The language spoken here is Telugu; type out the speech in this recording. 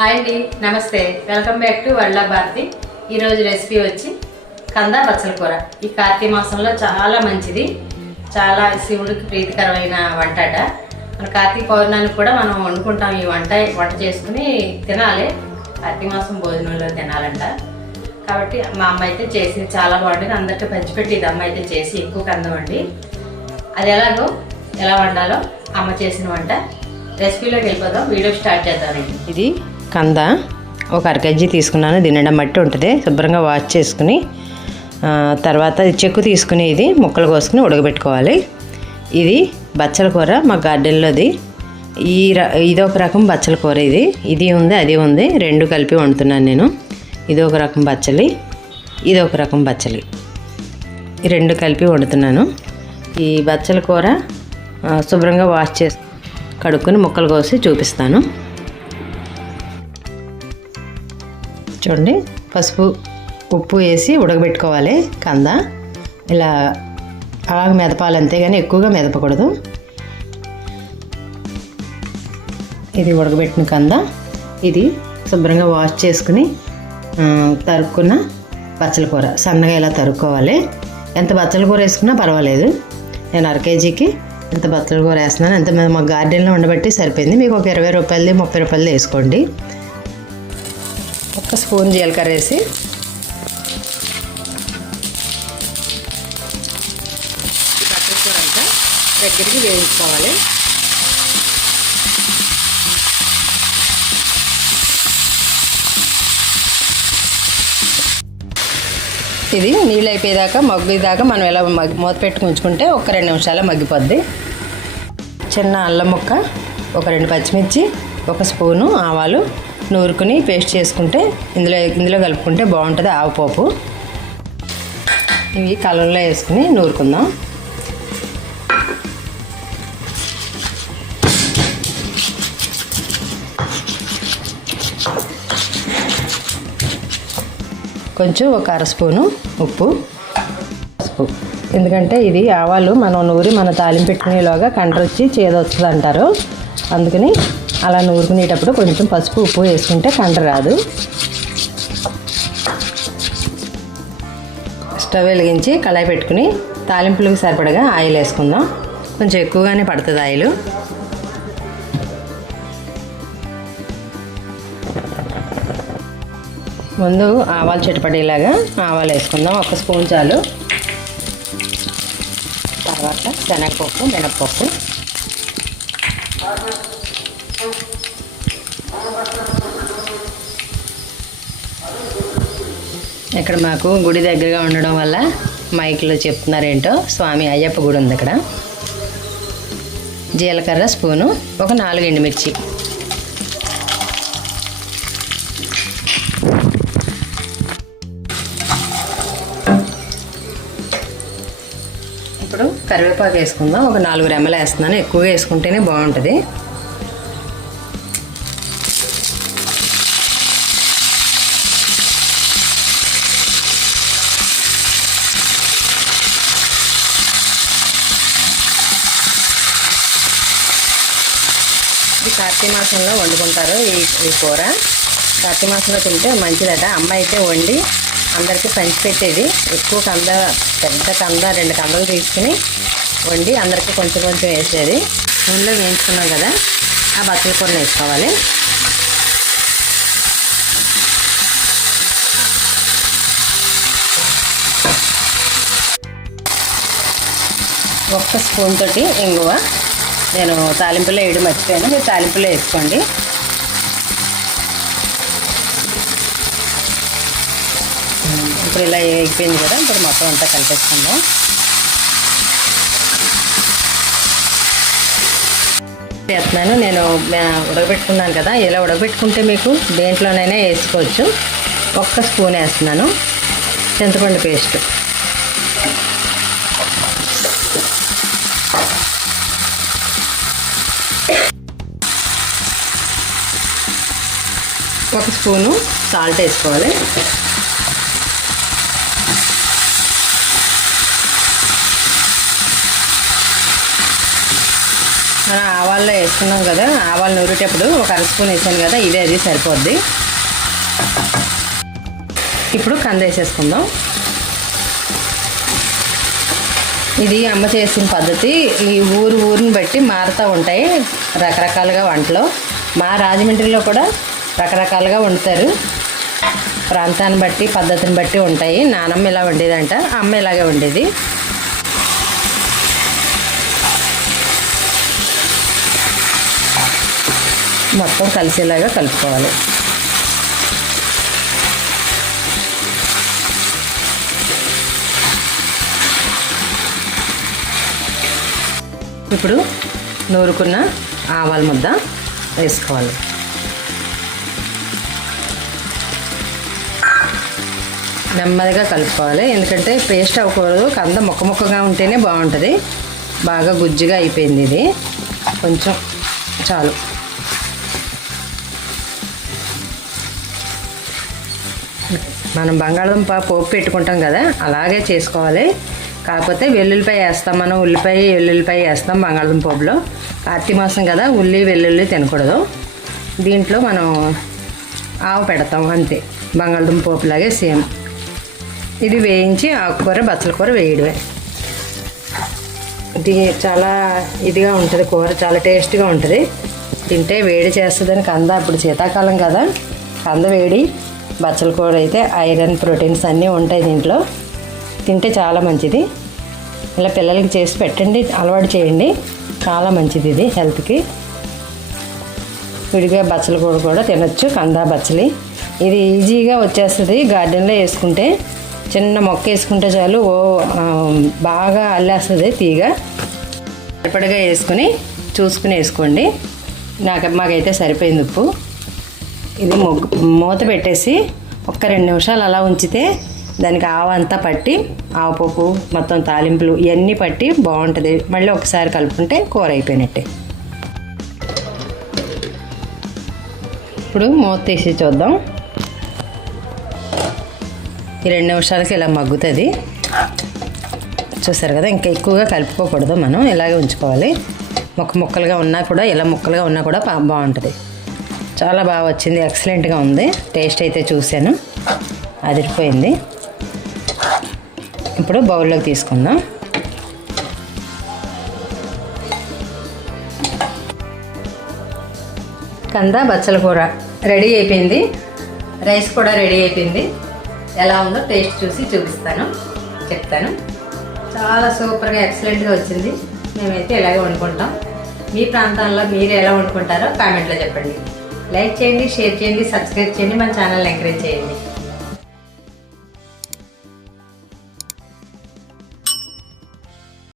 హాయ్ అండి, నమస్తే. Welcome back to world of Bharati. ఈరోజు రెసిపీ వచ్చి కంద బచ్చల కూర. ఈ కార్తీక మాసంలో చాలా మంచిది, చాలా శివుడికి ప్రీతికరమైన వంటట. మన కార్తీక పౌర్ణానికి కూడా మనం వండుకుంటాం. ఈ వంట చేసుకుని తినాలి. కార్తీక మాసం భోజనంలో తినాలంట. కాబట్టి మా అమ్మ అయితే చేసి చాలా బాగుంటుంది. అందరికీ పంచిపెట్టి ఇది అమ్మ అయితే చేసి ఎక్కువ కందం అండి. అది ఎలా వండాలో అమ్మ చేసిన వంట రెసిపీలోకి వెళ్ళిపోదాం. వీడియో స్టార్ట్ చేద్దామండి. ఇది కంద ఒక 1 kg తీసుకున్నాను. దీనిండా మట్టి ఉంటుంది. శుభ్రంగా వాష్ చేసుకుని తర్వాత చెక్కు తీసుకుని ఇది ముక్కలు కోసుకుని ఉడకబెట్టుకోవాలి. ఇది బచ్చల కూర మా గార్డెన్లోది. ఇది ఒక రకం బచ్చల కూర. ఇది ఉంది, అది ఉంది, రెండు కలిపి వండుతున్నాను నేను. ఇది ఒక రకం బచ్చలి, ఇది ఒక రకం బచ్చలి, ఈ రెండు కలిపి వండుతున్నాను. ఈ బచ్చల కూర శుభ్రంగా వాష్ చేసి కడుక్కొని ముక్కలు కోసి చూపిస్తాను. చూడండి, పసుపు ఉప్పు వేసి ఉడకబెట్టుకోవాలి. కంద ఇలా అలాగ మెదపాలి, అంతేగాని ఎక్కువగా మెదపకూడదు. ఇది ఉడకబెట్టిన కంద. ఇది శుభ్రంగా వాష్ చేసుకుని తరుక్కున్న బచ్చల కూర సన్నగా ఇలా తరుక్కోవాలి. ఎంత బచ్చల కూర వేసుకున్నా పర్వాలేదు. నేను 1 kgకి ఎంత బచ్చల కూర వేస్తున్నాను. ఎంత మా గార్డెన్లో ఉండబట్టి సరిపోయింది. మీకు ఒక 20 రూపాయలది 30 రూపాయలది వేసుకోండి. 1 స్పూన్ జీలకర్ర వేసి బచ్చల కూర అంతా దగ్గరికి వేయించుకోవాలి. ఇది నీళ్ళు అయిపోయేదాకా మగ్గేదాకా మనం ఇలా మూత పెట్టుకు ఉంచుకుంటే ఒక 2 నిమిషాలు మగ్గిపోద్ది. చిన్న అల్లం ముక్క, ఒక 2 పచ్చిమిర్చి, 1 స్పూను ఆవాలు నూరుకుని పేస్ట్ చేసుకుంటే ఇందులో కలుపుకుంటే బాగుంటుంది. ఆవపోపు ఇవి కలర్లో వేసుకుని నూరుకుందాం. కొంచెం ఒక 1/2 స్పూను ఉప్పు, పసుపు. ఎందుకంటే ఇది ఆవాలు మనం నూరి మన తాలింపు పెట్టుకునేలోగా కండ్ర వచ్చి చేదొస్తుంది అంటారు. అందుకని అలా నూరుకునేటప్పుడు కొంచెం పసుపు ఉప్పు వేసుకుంటే కండ్ర రాదు. స్టవ్ వెలిగించి కళాయి పెట్టుకుని తాలింపులకు సరిపడగా ఆయిల్ వేసుకుందాం. కొంచెం ఎక్కువగానే పడుతుంది ఆయిల్. ముందు ఆవాలు చిటపడేలాగా ఆవాలు వేసుకుందాం. 1 స్పూన్ చాలు. తర్వాత శనగపప్పు, మినప్పప్పు, ఇక్కడ మాకు గుడి దగ్గరగా ఉండడం వల్ల మైక్లో చెప్తున్నారేంటో, స్వామి అయ్యప్ప గుడి ఉంది ఇక్కడ. జీలకర్ర స్పూను, ఒక 4 ఎండుమిర్చి, ఇప్పుడు కరివేపాకు వేసుకుందాం. ఒక 4 రెమ్మలు వేస్తున్నాను. ఎక్కువగా వేసుకుంటేనే బాగుంటుంది. ఇది కార్తీక మాసంలో వండుకుంటారు ఈ కూర. కార్తీక మాసంలో తింటే మంచిదట. అమ్మ అయితే వండి అందరికీ పంచిపెట్టేది. ఎక్కువ కంద, పెద్ద కంద 2 కందలు తీసుకుని వండి అందరికీ కొంచెం కొంచెం వేసేది. నూనెలో వేయించుకున్నాం కదా, ఆ బచ్చల కూరను వేసుకోవాలి. ఒక్క స్పూన్ తోటి ఇంగువ. నేను తాలింపులో వేయడం మర్చిపోయాను, మీరు తాలింపులో వేసుకోండి. ఇప్పుడు ఇలా అయిపోయింది కదా, ఇప్పుడు మొత్తం అంతా కలిపేసుకుందాం. చేస్తున్నాను నేను ఉడకబెట్టుకున్నాను కదా. ఇలా ఉడకబెట్టుకుంటే మీకు దేంట్లోనైనా వేసుకోవచ్చు. 1 స్పూన్ వేస్తున్నాను చింతపండు పేస్ట్. ఒక స్పూను సాల్ట్ వేసుకోవాలి. మనం ఆవాల్లో వేసుకున్నాం కదా, ఆవాలు నూరేటప్పుడు ఒక అర స్పూన్ వేసాను కదా, ఇదే అది సరిపోద్ది. ఇప్పుడు కంద వేసేసుకుందాం. ఇది అమ్మ చేసిన పద్ధతి. ఈ ఊరిని బట్టి మారుతూ ఉంటాయి రకరకాలుగా వంటలు. మా రాజమండ్రిలో కూడా రకరకాలుగా వండుతారు, ప్రాంతాన్ని బట్టి పద్ధతిని బట్టి ఉంటాయి. నానమ్మ ఇలా వండేదంట, అమ్మ ఇలాగే వండేది. మొత్తం కలిసేలాగా కలుపుకోవాలి. ఇప్పుడు నూరుకున్న ఆవాల ముద్ద వేసుకోవాలి. నెమ్మదిగా కలుపుకోవాలి, ఎందుకంటే పేస్ట్ అవ్వకూడదు. కంద ముక్కగా ఉంటేనే బాగుంటుంది. బాగా గుజ్జుగా అయిపోయింది ఇది, కొంచెం చాలు. మనం బంగాళదుంప పోపు పెట్టుకుంటాం కదా, అలాగే చేసుకోవాలి. కాకపోతే వెల్లుల్లిపాయ వేస్తాం మనం, వెల్లుల్లిపాయ వేస్తాం బంగాళదుంప పోపులో. కార్తీక మాసం కదా, వెల్లుల్లి తినకూడదు. దీంట్లో మనం ఆవు పెడతాం అంతే, బంగాళదుంప పోపులాగే సేమ్. ఇది వేయించి ఆకుకూర బచ్చల కూర వేయడమే. ఇది చాలా ఇదిగా ఉంటుంది కూర, చాలా టేస్ట్గా ఉంటుంది. తింటే వేడి చేస్తుందని కంద, ఇప్పుడు శీతాకాలం కదా, కంద వేడి. బచ్చల కూర అయితే ఐరన్, ప్రోటీన్స్ అన్నీ ఉంటాయి దీంట్లో. తింటే చాలా మంచిది. ఇలా పిల్లలకి చేసి పెట్టండి, అలవాటు చేయండి, చాలా మంచిది ఇది హెల్త్కి. విడిగా బచ్చల కూర కూడా తినొచ్చు, కంద బచ్చలి. ఇది ఈజీగా వచ్చేస్తుంది. గార్డెన్లో వేసుకుంటే, చిన్న మొక్క వేసుకుంటే చాలు, బాగా అల్లేస్తుంది తీగ. సరిపడగా వేసుకుని చూసుకుని వేసుకోండి. మాకైతే సరిపోయింది ఉప్పు. ఇది మూత పెట్టేసి ఒక్క 2 నిమిషాలు అలా ఉంచితే దానికి ఆవంతా పట్టి, ఆవపప్పు మొత్తం తాలింపులు ఇవన్నీ పట్టి బాగుంటుంది. మళ్ళీ ఒకసారి కలుపుకుంటే కూర అయిపోయినట్టే. ఇప్పుడు మూత తీసి చూద్దాం. ఈ 2 నిమిషాలకి ఇలా మగ్గుతుంది. చూసారు కదా, ఇంకా ఎక్కువగా కలుపుకోకూడదు, మనం ఇలాగే ఉంచుకోవాలి. ముక్కలుగా ఉన్నా కూడా, ఇలా ముక్కలుగా ఉన్నా కూడా బాగుంటుంది. చాలా బాగా వచ్చింది, ఎక్సలెంట్గా ఉంది. టేస్ట్ అయితే చూశాను, అదిరిపోయింది. ఇప్పుడు బౌల్లోకి తీసుకుందాం. కంద బచ్చల కూర రెడీ అయిపోయింది. రైస్ కూడా రెడీ అయిపోయింది. ఎలా ఉందో టేస్ట్ చూసి చెప్తాను. చాలా సూపర్గా ఎక్సలెంట్గా వచ్చింది. మేమైతే ఇలాగే వండుకుంటాం. మీ ప్రాంతాల్లో మీరు ఎలా వండుకుంటారో కామెంట్లో చెప్పండి. లైక్ చేయండి, షేర్ చేయండి, సబ్స్క్రైబ్ చేయండి, మన ఛానల్ని ఎంకరేజ్ చేయండి.